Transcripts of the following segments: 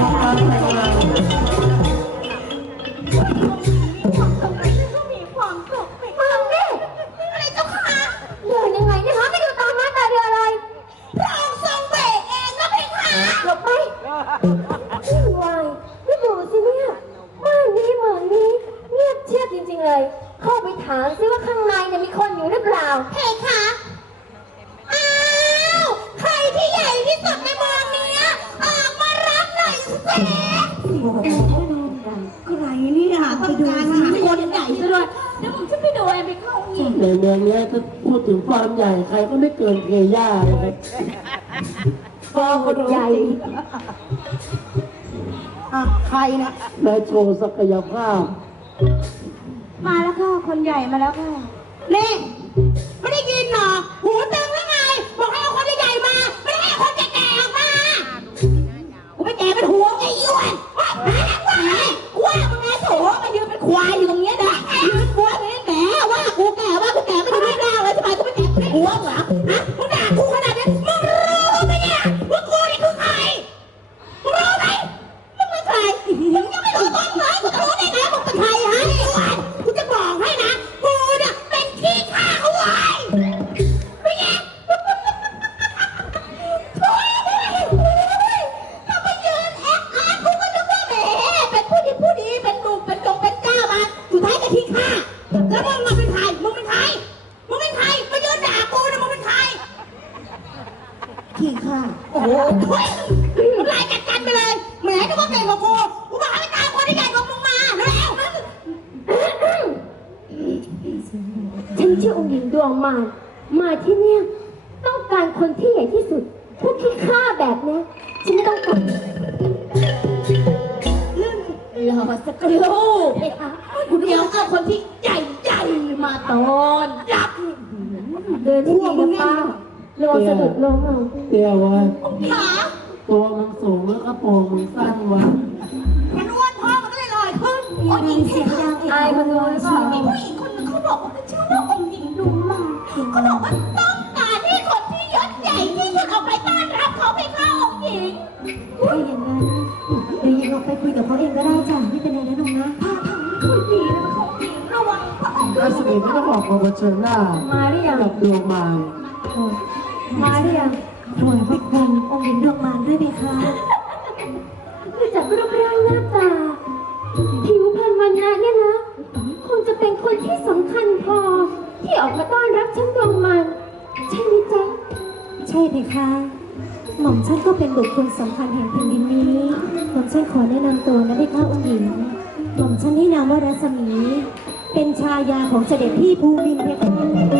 เจ้าคะเดินยังไงเนี่ยฮะไม่ดูตามมาตาเรืออะไรพรองทรงเบรเองนะเพคะหลบไปวายไม่ดูสิเนี่ยบ้านนี้เมืองนี้เงียบเชียบจริงๆเลยเข้าไปถามซิว่าข้างใน เนี่ยต้องการหาคนใหญ่ซะด้วยเดี๋ยวผมจะไปดูเองไปเข้าห้องหญิงในเมืองเนี้ยถ้าพูดถึงความใหญ่ใครก็ไม่เกินเกย่าเลยครับฟองใหญ่อะใครนะได้โชว์ศักยภาพ มาแล้วค่ะ คนใหญ่มาแล้วค่ะนี่ ขี้ข้าโอ้โหไล่กัดกันไปเลย แหมนึกว่าเก่งกว่ากู กูบอกให้ไปตามคนที่ใหญ่กว่ามึงมาเร็วฉันชื่อองค์หญิงดวงมารมาที่เนี่ย ต้องการคนที่ใหญ่ที่สุด พวกที่ฆ่าแบบเนี้ยฉันไม่ต้องการรอสักครู่เพคะกูเดียวเอาคนที่ใหญ่ใหญ่ๆมาตอนยับเดินที่ดีนะป้า ระวังสะดุดล้มเอาเตี้ยวะขาตัวมึงสูงแล้วกระโปรงมึงสั้นวะมันอ้วนพ่อมันก็เลยลอยขึ้นมีมีเสียงดังอายคนรู้หรือเปล่ามีผู้หญิงคนหนึงเขาบอกว่าเขาชื่อว่าองค์หญิงดุมาเขาบอกว่าต้องการให้คนที่ยศใหญ่ที่สุดออกไปต้อนรับเขาไปเข้าองค์หญิงถ้าอย่างนั้นเดี๋ยวยังเราไปคุยกับเขาเองก็ได้จ้ะไม่เป็นไรนะน้องนะถ้าทางไม่ค่อยดีนะเขาหญิงระวังพระองค์รัศมีไม่ต้องออกมาเผชิญหน้ามาหรือยังกับดวงมาร มาหรือยังถวายพระพรองค์หญิงดวงมารด้วยไหมคะคือจากรูปร่างหน้าตา ผิวพรรณวันนะเนี่ยนะคงจะเป็นคนที่สำคัญพอ ที่ออกมาต้อนรับฉันดวงมันใช่ไหมจ๊ะ ใช่ไหมคะหม่อมฉันก็เป็นบุคคลสำคัญแห่งแผ่นดินนี้หม่อมฉันขอแนะนำตัวนะได้ค่ะองค์หญิงหม่อมฉันนี่นามว่ารัศมี เป็นชายาของเสด็จพี่ภูมินเพคะ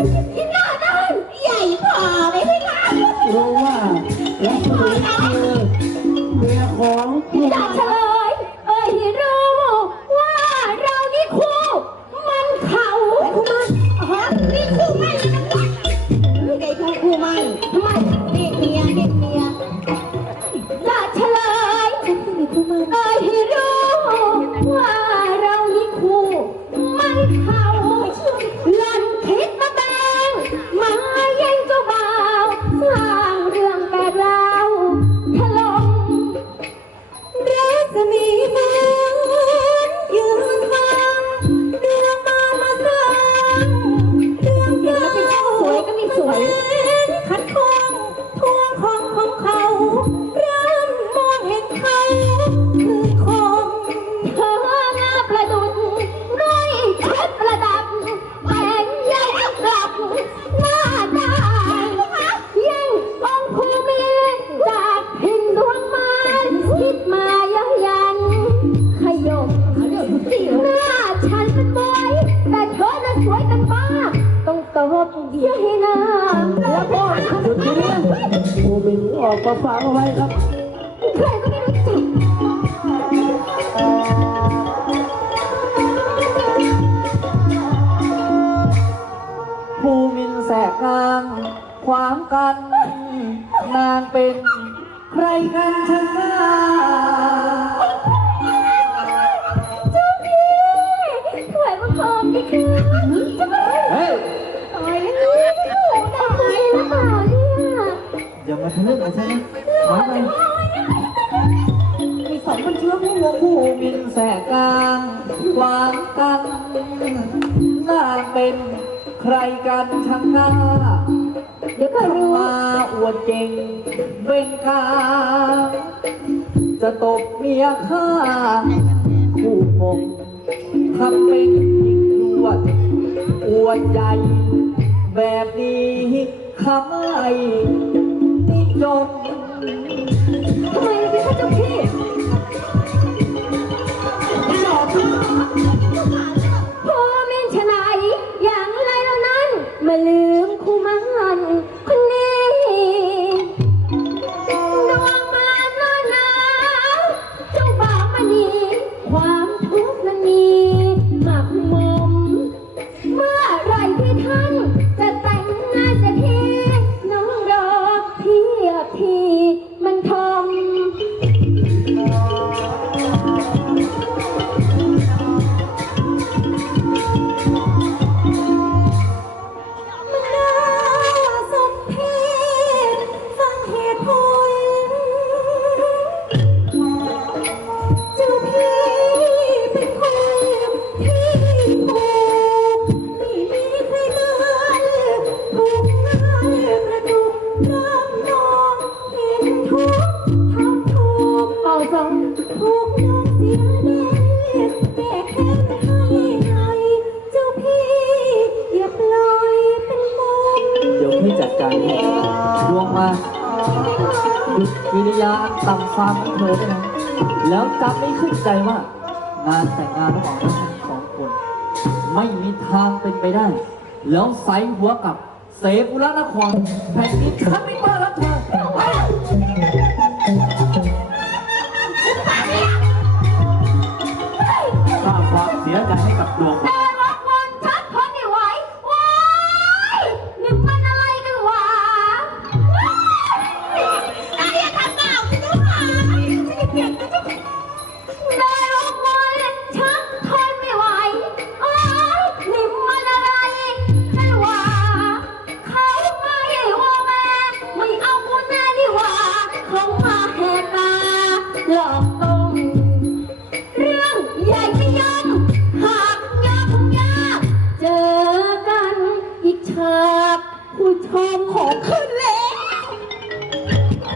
บเยอะให้น้ำแล้วก็หยุดที่นี่ผู้มินออกมาฟังเอาไว้ครับใครก็ไม่รู้จักภูมินแสกกลางขวางกัน นางเป็นใครกันชนะ ฉันลือกของฉันนะามไปมีสองคนเชื้อผู้วงผู้มินแสกางหวางกันน่าเป็นใครกันช่างหน้าเดี๋ยวก็รู้มาอวดเก่งเบ่งกาจะตบเมียข้าผู้มกทำเป็นยิงรวดอวดใหญ่แบบนี้ทำไม นิ เดี๋ยวพี่จัดการให้ดวงมาหยุดวิริยาอันต่ำซามของเธอด้วยนะ แล้วจำไม่ขึ้นใจว่า งานแต่งงานระหว่างทั้งสองคน ไม่มีทางเป็นไปได้ แล้วใส่หัวกับเสกุลนครแผ่นดินข้าไม่ต้อนรับเธอไปสร้างความเสียใจให้กั